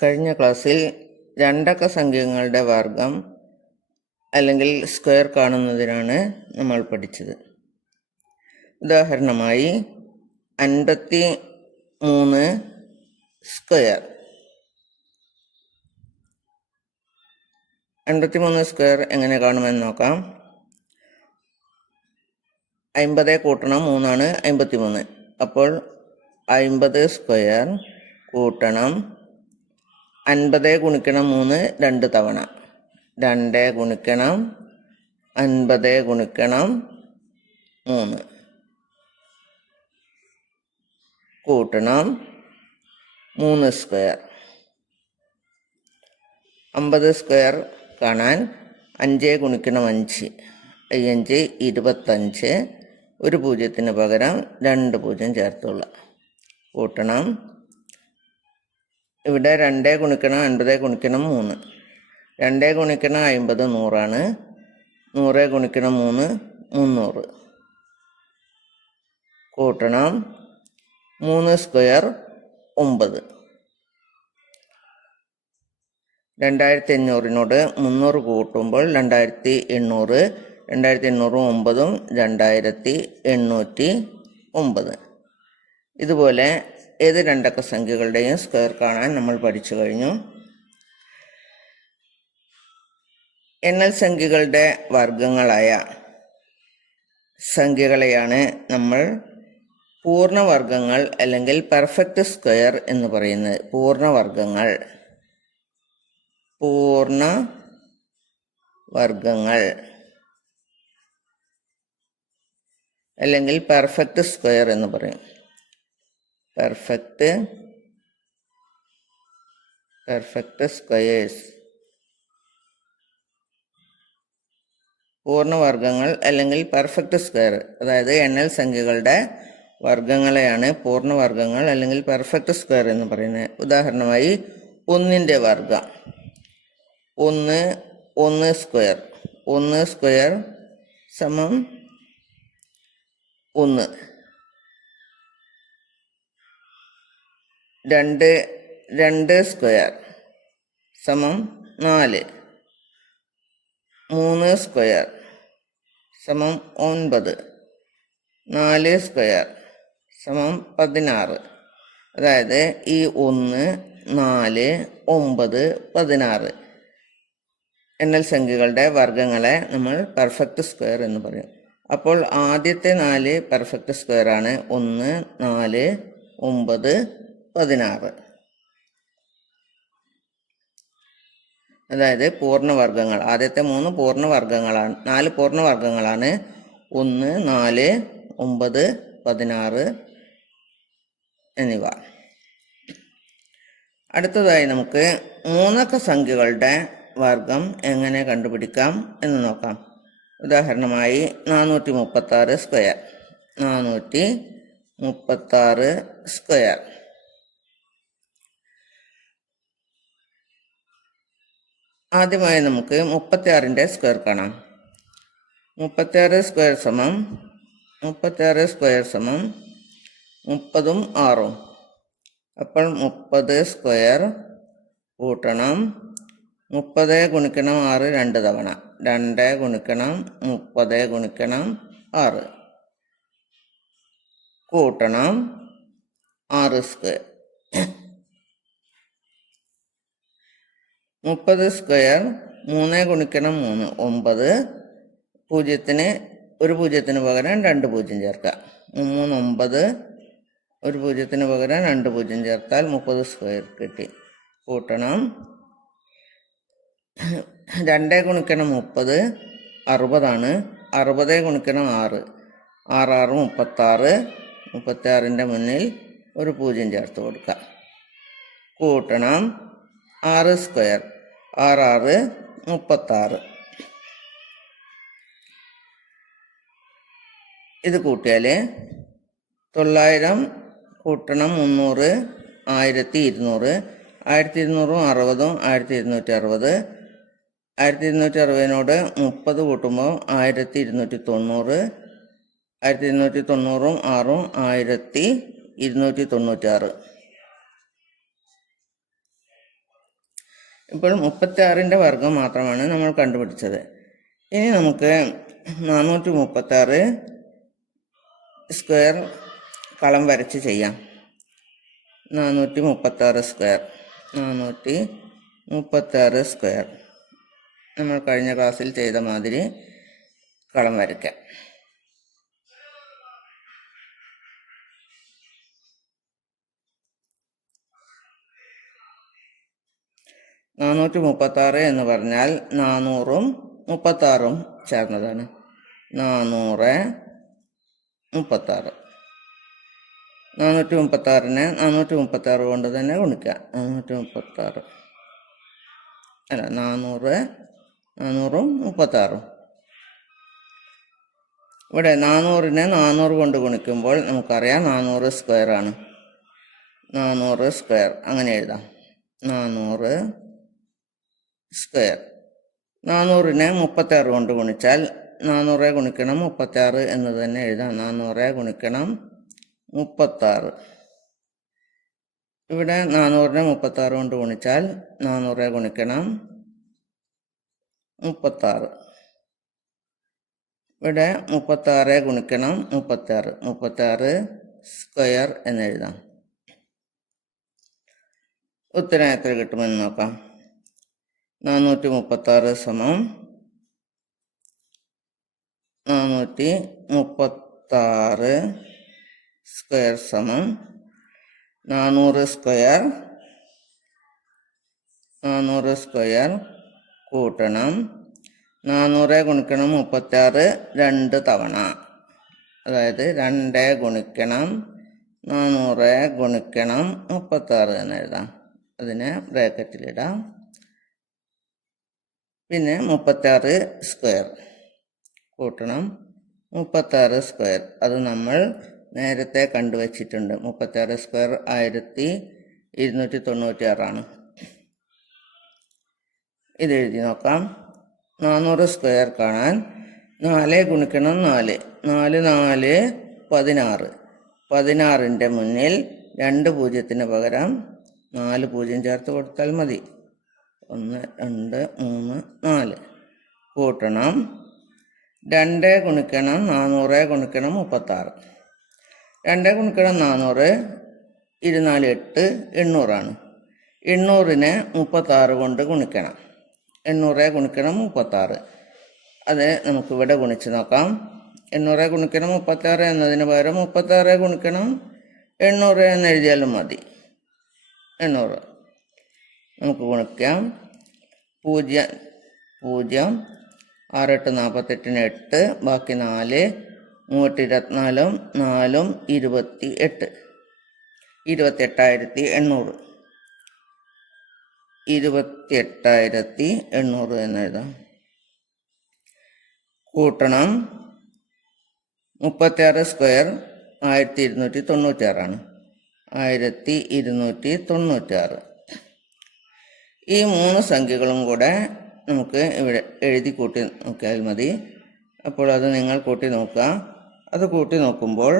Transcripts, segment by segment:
കഴിഞ്ഞ ക്ലാസ്സിൽ രണ്ടക്ക സംഖ്യകളുടെ വർഗം അല്ലെങ്കിൽ സ്ക്വയർ കാണുന്നതിനാണ് നമ്മൾ പഠിച്ചത്. ഉദാഹരണമായി 53 സ്ക്വയർ. 53 സ്ക്വയർ എങ്ങനെ കാണുമെന്ന് നോക്കാം. 50 കൂട്ടണം 3 ആണ് 53. അപ്പോൾ 50 സ്ക്വയർ കൂട്ടണം 50 ഗുണിക്കണം 3 2 തവണ, 2 ഗുണിക്കണം 50 ഗുണിക്കണം 3 കൂട്ടണം 3 സ്ക്വയർ. 50 സ്ക്വയർ കാണാൻ 5 ഗുണിക്കണം 5, 5 25, ഒരു പൂജ്യത്തിന് പകരം 2 പൂജ്യം ചേർത്തുള്ള കൂട്ടണം. ഇവിടെ 2 ഗുണിക്കണം 50 ഗുണിക്കണം 3, 2 ഗുണിക്കണം 50 100 100 ഗുണിക്കണം 3 300 കൂട്ടണം 3 സ്ക്വയർ 9. 2500നോട് 300 കൂട്ടുമ്പോൾ 2800, 2800 9 2809. ഇതുപോലെ ഏത് രണ്ടക്ക സംഖ്യകളുടെയും സ്ക്വയർ കാണാൻ നമ്മൾ പഠിച്ചു കഴിഞ്ഞു. എണ്ണൽ സംഖ്യകളുടെ വർഗങ്ങളായ സംഖ്യകളെയാണ് നമ്മൾ പൂർണ്ണവർഗങ്ങൾ അല്ലെങ്കിൽ പെർഫെക്റ്റ് സ്ക്വയർ എന്ന് പറയുന്നത്. പൂർണ്ണവർഗങ്ങൾ അല്ലെങ്കിൽ പെർഫെക്റ്റ് സ്ക്വയർ എന്ന് പറയും. പെർഫെക്റ്റ് സ്ക്വയേഴ്സ്, പൂർണ്ണവർഗങ്ങൾ അല്ലെങ്കിൽ പെർഫെക്റ്റ് സ്ക്വയർ. അതായത് എണ്ണൽ സംഖ്യകളുടെ വർഗങ്ങളെയാണ് പൂർണ്ണവർഗങ്ങൾ അല്ലെങ്കിൽ പെർഫെക്റ്റ് സ്ക്വയർ എന്ന് പറയുന്നത്. ഉദാഹരണമായി 1ന്റെ വർഗം 1 സ്ക്വയർ. 1 സ്ക്വയർ സമം 1. 2 സ്ക്വയർ സമം 4. 3 സ്ക്വയർ സമം 9. 4 സ്ക്വയർ സമം 16. അതായത് ഈ 1, 4, 9, 16 എണ്ണൽ സംഖ്യകളുടെ വർഗങ്ങളെ നമ്മൾ പെർഫെക്റ്റ് സ്ക്വയർ എന്ന് പറയും. അപ്പോൾ ആദ്യത്തെ 4 പെർഫെക്റ്റ് സ്ക്വയർ ആണ്. 1, 4, 9, 16. അതായത് പൂർണ്ണവർഗങ്ങൾ. ആദ്യത്തെ 3 പൂർണ്ണവർഗങ്ങളാണ്, 4 പൂർണ്ണവർഗങ്ങളാണ്. 1, 4, 9, 16 എന്നിവ. അടുത്തതായി നമുക്ക് 3 അക്ക സംഖ്യകളുടെ വർഗം എങ്ങനെ കണ്ടുപിടിക്കാം എന്ന് നോക്കാം. ഉദാഹരണമായി 436 സ്ക്വയർ. 436 സ്ക്വയർ. ആദ്യമായി നമുക്ക് 36ന്റെ സ്ക്വയർ കാണാം. 36 സ്ക്വയർ സമം 30ഉം 6ഉം. അപ്പോൾ 30 സ്ക്വയർ കൂട്ടണം 30 ഗുണിക്കണം 6 2 തവണ, 2 ഗുണിക്കണം 30 ഗുണിക്കണം 6 കൂട്ടണം 6 സ്ക്വയർ. 30 സ്ക്വയർ 3 ഗുണിക്കണം 3 9, ഒരു പൂജ്യത്തിന് പകരം 2 പൂജ്യം ചേർക്കാം. 3 9, ഒരു പൂജ്യത്തിന് പകരം 2 പൂജ്യം ചേർത്താൽ 30 സ്ക്വയർ കിട്ടി. കൂട്ടണം 2 ഗുണിക്കണം 30 60, 60 ഗുണിക്കണം 6 6 36, 36ന്റെ മുന്നിൽ ഒരു പൂജ്യം ചേർത്ത് കൊടുക്കാം. കൂട്ടണം 6 സ്ക്വയർ. 6 36. ഇത് കൂട്ടിയാൽ 900 കൂട്ടണം 300 1200, 1200ഉം 60ഉം 1260. 1260നോട് 30 കൂട്ടുമ്പോൾ 1290, 1290ഉം 6ഉം 1296. ഇപ്പോൾ 36ൻ്റെ വർഗ്ഗം മാത്രമാണ് നമ്മൾ കണ്ടുപിടിച്ചത്. ഇനി നമുക്ക് 436 സ്ക്വയർ കളം വരച്ച് ചെയ്യാം. 436 സ്ക്വയർ നമ്മൾ കഴിഞ്ഞ ക്ലാസ്സിൽ ചെയ്ത മാതിരി കളം വരയ്ക്കാം. എന്ന് പറഞ്ഞാൽ 400ഉം 36ഉം ചേർന്നതാണ്. 436. 436നെ 436 കൊണ്ട് തന്നെ ഗുണിക്കുക. 436 അല്ല 400ഉം 36ഉം. ഇവിടെ 400നെ 400 കൊണ്ട് ഗുണിക്കുമ്പോൾ നമുക്കറിയാം 400 സ്ക്വയർ ആണ്. 400 സ്ക്വയർ അങ്ങനെ എഴുതാം. 400 സ്ക്വയർ. 400നെ 36 കൊണ്ട് ഗുണിച്ചാൽ 400 ഗുണിക്കണം 36 എന്ന് തന്നെ എഴുതാം. 400 ഗുണിക്കണം 36. ഇവിടെ 400നെ 36 കൊണ്ട് ഗുണിച്ചാൽ 400 ഗുണിക്കണം 36. ഇവിടെ 36 ഗുണിക്കണം 36 സ്ക്വയർ എന്നെഴുതാം. ഉത്തരം എത്ര കിട്ടുമെന്ന് നോക്കാം. 436 സമം 436 സ്ക്വയർ സമം 400 സ്ക്വയർ കൂട്ടണം 400 ഗുണിക്കണം 36 2 തവണ, അതായത് 2 ഗുണിക്കണം 400 ഗുണിക്കണം 36 എന്നെഴുതാം. അതിനെ ബ്രാക്കറ്റിലിടാം. പിന്നെ 36 സ്ക്വയർ കൂട്ടണം 36 സ്ക്വയർ. അത് നമ്മൾ നേരത്തെ കണ്ടുവച്ചിട്ടുണ്ട്. 36 സ്ക്വയർ 1296 ഇത് എഴുതി നോക്കാം. 400 സ്ക്വയർ കാണാൻ 4 ഗുണിക്കണം 4 4 16. 16ൻ്റെ മുന്നിൽ 2 പൂജ്യത്തിന് പകരം 4 പൂജ്യം ചേർത്ത് കൊടുത്താൽ മതി. 1 2 3 4 കൂട്ടണം 2 ഗുണിക്കണം 400 ഗുണിക്കണം 36. 2 ഗുണിക്കണം 400 24 8 800. 800നെ 36 കൊണ്ട് ഗുണിക്കണം. 800 ഗുണിക്കണം 36. അത് നമുക്കിവിടെ ഗുണിച്ച് നോക്കാം. 800 ഗുണിക്കണം 36 എന്നതിന് പകരം 36 ഗുണിക്കണം 800 എന്ന് എഴുതിയാലും മതി. 800 നമുക്ക് ഗുണിക്കാം. 0 0 6 8 48 8 ബാക്കി 4 324 4 28 28800 28800 എന്നെഴുതാം. കൂട്ടണം 36 സ്ക്വയർ 1296 1296. ഈ 3 സംഖ്യകളും കൂടെ നമുക്ക് ഇവിടെ എഴുതി കൂട്ടി നോക്കിയാൽ മതി. അപ്പോൾ അത് നിങ്ങൾ കൂട്ടി നോക്കുക. അത് കൂട്ടി നോക്കുമ്പോൾ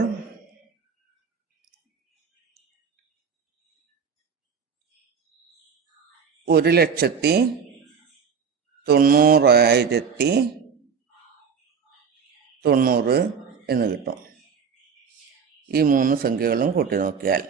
1,90,090 എന്ന് കിട്ടും. ഈ 3 സംഖ്യകളും കൂട്ടി നോക്കിയാൽ